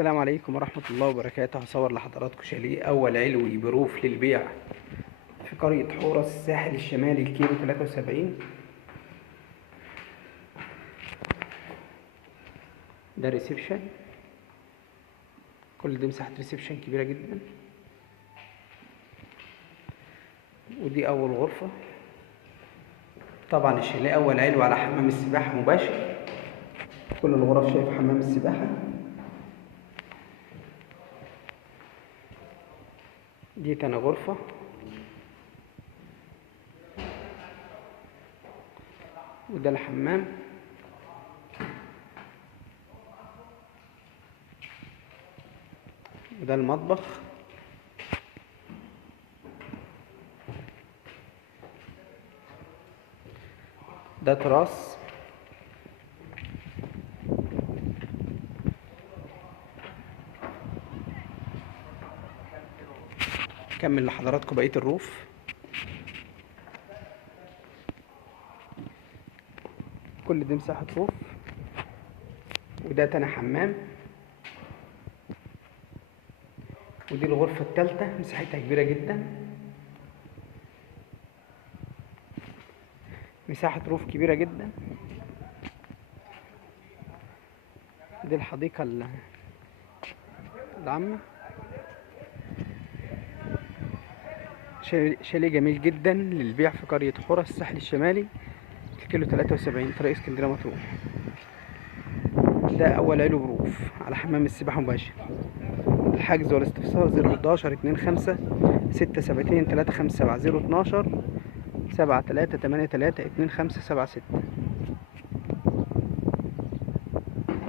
السلام عليكم ورحمة الله وبركاته. هصور لحضراتكم شاليه أول علوي بروف للبيع في قرية حورس الساحل الشمالي الكيلو 73. ده ريسبشن، كل دي مساحة ريسبشن كبيرة جدا. ودي أول غرفة. طبعا الشاليه أول علوي على حمام السباحة مباشر، كل الغرف شايف حمام السباحة. دي تاني غرفة. وده الحمام. وده المطبخ. ده تراس. كمل لحضراتكم بقية الروف. كل دي مساحة روف. وده تاني حمام. ودي الغرفة التالتة، مساحتها كبيرة جدا، مساحة روف كبيرة جدا. دي الحديقة العامة. شاليه جميل جدا للبيع في قرية حورس الساحل الشمالي الكيلو 73 طريق اسكندرية مطروح. ده أول علو بروف على حمام السباحة مباشر. الحجز والاستفسار 011 25 672 357 012 7383 2576.